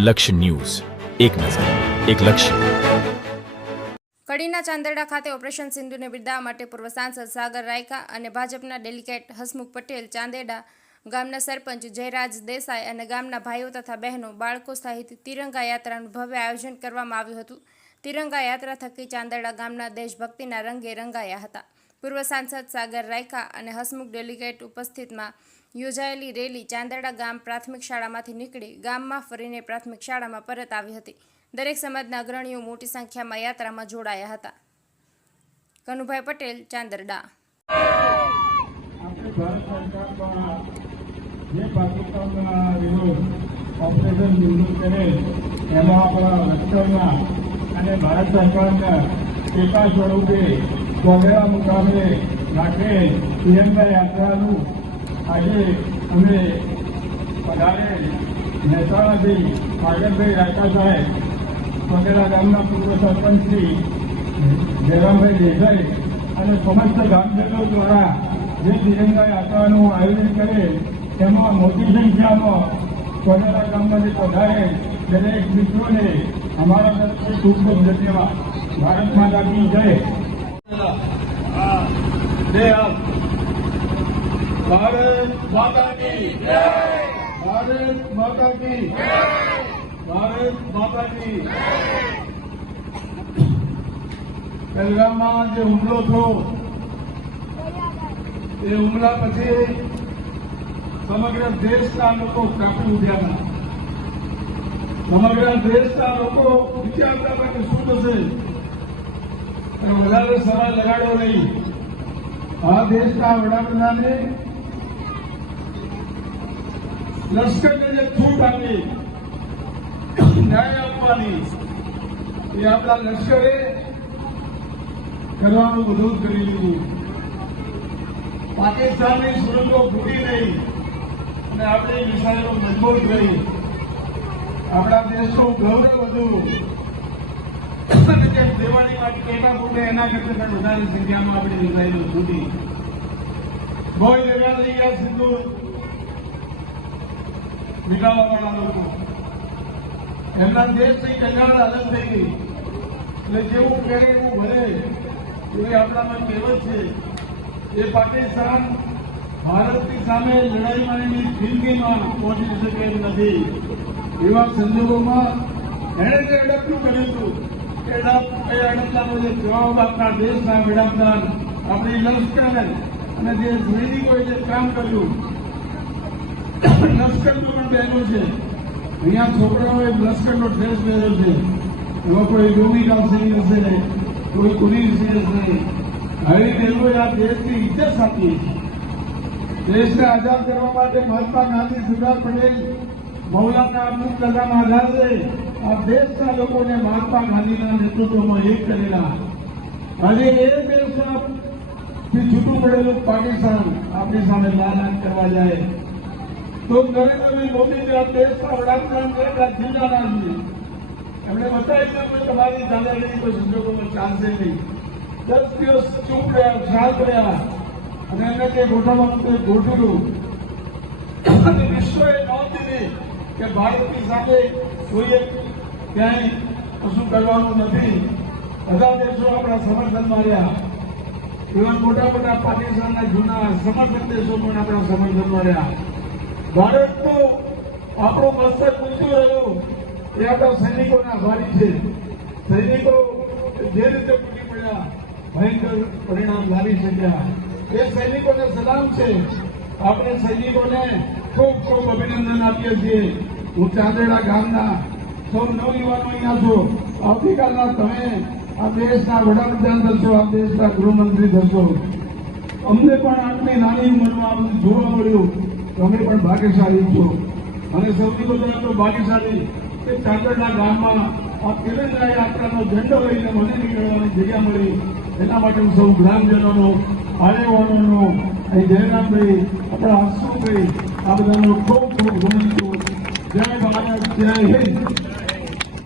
લક્ષ્ય ન્યૂઝ, એક નજર, એક લક્ષ્ય. કડીના ચાંદરડા ખાતે ઓપરેશન સિંધુને બિરદાવવા માટે પૂર્વ સાંસદ સાગર રાયકા અને ભાજપના ડેલિગેટ હસમુખ પટેલ, ચાંદેડા ગામના સરપંચ જયરાજ દેસાઈ અને ગામના ભાઈઓ તથા બહેનો, બાળકો સહિત તિરંગા યાત્રાનું ભવ્ય આયોજન કરવામાં આવ્યું હતું. તિરંગા યાત્રા થકી ચાંદરડા ગામના દેશભક્તિના રંગે રંગાયા હતા. પૂર્વ સાંસદ સાગર રાયકા અને હસમુખ ડેલિગેટ ઉપસ્થિતમાં યોજાયેલી રેલી ચાંદરડા ગામ પ્રાથમિક શાળામાંથી નીકળી ગામમાં ફરીને પ્રાથમિક શાળામાં પરત આવી હતી. દરેક સમાજના અગ્રણીઓ મોટી સંખ્યામાં યાત્રામાં જોડાયા હતા. કનુભાઈ પટેલ, ચાંદરડા. ઓપરેશન સિંધુ કરે એમાં આપણા લશ્કરના અને ભારત સરકારના ટેકા સ્વરૂપે વગેરે મુકામે રાખે તિરંગા યાત્રાનું આજે અમે વધારે મહેસાણાથી સાગરભાઈ રાયકા સાહેબ, વગેરે ગામના પૂર્વ સરપંચ શ્રી જયરામભાઈ દેસાઈ અને સમસ્ત ગામજનો દ્વારા જે તિરંગા યાત્રાનું આયોજન કરે તેમાં મોટી સંખ્યામાં વગેરે ગામમાંથી પધારે દરેક મિત્રોને અમારા તરફથી ખૂબ ખૂબ ધન્યવાદ. ભારત માતા કી જય. ભારત માતા કી જય. ભારત માતા કી જય. ભારત માતા કી જય. પહેલગામમાં જે હુમલો થયો એ હુમલા પછી સમગ્ર દેશના લોકો કાપી ઉઠ્યા હતા. સમગ્ર દેશના લોકો વિચારતા હતા કે શું થશે, વધારે સમય લગાડો નહીં. આ દેશના વડાપ્રધાને લશ્કરને જે છૂટ આપી ન્યાય આપવાની એ આપણા લશ્કરે કરવાનું બધું જ કરી લીધું. પાકિસ્તાનની સુરંગો ફૂટી નહીં અને આપણી મિસાઇલો મજબૂત રહી. આપણા દેશનું ગૌરવ વધ્યું અને જેમ દિવાળીમાં ટેકા ફૂટે એના કરતા પણ વધારે સંખ્યામાં આપણી મિસાઇલો ફૂટી. બહુ જગ્યા લઈ ગયા સિંધુ મિટાવવાવાળા લોકો. એમના દેશની કંગાળ અલગ થઈ ગઈ. એટલે જેવું કરે એવું ભરે એવી આપણામાં કહેવત છે. એ પાકિસ્તાન ભારતની સામે લડાઈમાં એની જિંદગીમાં પહોંચી શકે એમ નથી. એવા સંજોગોમાં એણે જે અડકનું કર્યું હતું એ અડકલાનો જે જવાબ આપણા દેશના વડાપ્રધાન, આપણી લશ્કર અને જે સૈનિકોએ જે કામ કર્યું, લશ્કરનું પણ પહેલું છે. અહીંયા છોકરાઓએ લશ્કરનો ડ્રેસ પહેર્યો છે. એમાં કોઈ ભૂમિકા સિંહ હશે, કોઈ કુલીર સિંહ હશે. આવી પહેલું આ દેશની ઇજ્જત આપીએ છીએ. દેશને આઝાદ કરવા માટે મહાત્મા ગાંધી, સરદાર પટેલ, મૌલાના અબ્દુલ કલામ આઝાદે આ દેશના લોકોને મહાત્મા ગાંધીના નેતૃત્વમાં એક કરેલા. આજે એ દેશથી છૂટું પડેલું પાકિસ્તાન આપણી સામે લાલાન કરવા જાય તો નરેન્દ્રભાઈ મોદી જે આ દેશના વડાપ્રધાન કરેલા જિલ્લાના છે એમણે બતાવી કે તમારી દાદાગીરી કોઈ સંજોગોમાં ચાલશે નહીં. 10 દિવસ ચૂપ રહ્યા, શાંત રહ્યા અને એમને જે ગોઠવવાનું તે ગોઠવ્યું. અને વિશ્વએ નોંધ દીધી કે ભારતની સાથે કોઈએ ક્યાંય કશું કરવાનું નથી. બધા દેશો આપણા સમર્થનમાં રહ્યા. એવા મોટા મોટા પાકિસ્તાનના જૂના સમર્થક દેશો પણ આપણા સમર્થનમાં રહ્યા. ભારતનું આપણું મસ્તક ઊંચું રહ્યું એ આપણા સૈનિકોના આભારી છે. સૈનિકો જે રીતે તૂટી પડ્યા, ભયંકર પરિણામ લાવી શક્યા, એ સૈનિકોને સલામ છે. આપણે સૈનિકોને ખૂબ ખૂબ અભિનંદન આપીએ છીએ. હું ચાંદરડા ગામના સૌ નવયુવાનો અહીંયા છો. આવતીકાલના તમે આ દેશના વડાપ્રધાન થશો, આ દેશના ગૃહમંત્રી થશો. અમને પણ આટલી નાની ઉંમરમાં આ બધું જોવા મળ્યું. તમે પણ ભાગ્યશાળી છો અને સૌથી વધારે તો ભાગ્યશાળી કે ચાંદરડા ગામમાં આ તિરંગા યાત્રાનો ઝંડો લઈને મને નીકળવાની જગ્યા મળી. એના માટે હું સૌ ગ્રામજનોનો, આગેવાનોનો, અહીં જયરામભાઈ, આપણા હસમુખભાઈ, આ બધાનો ખૂબ ખૂબ ગમન છું. જય ભારત, જય હિન્દ.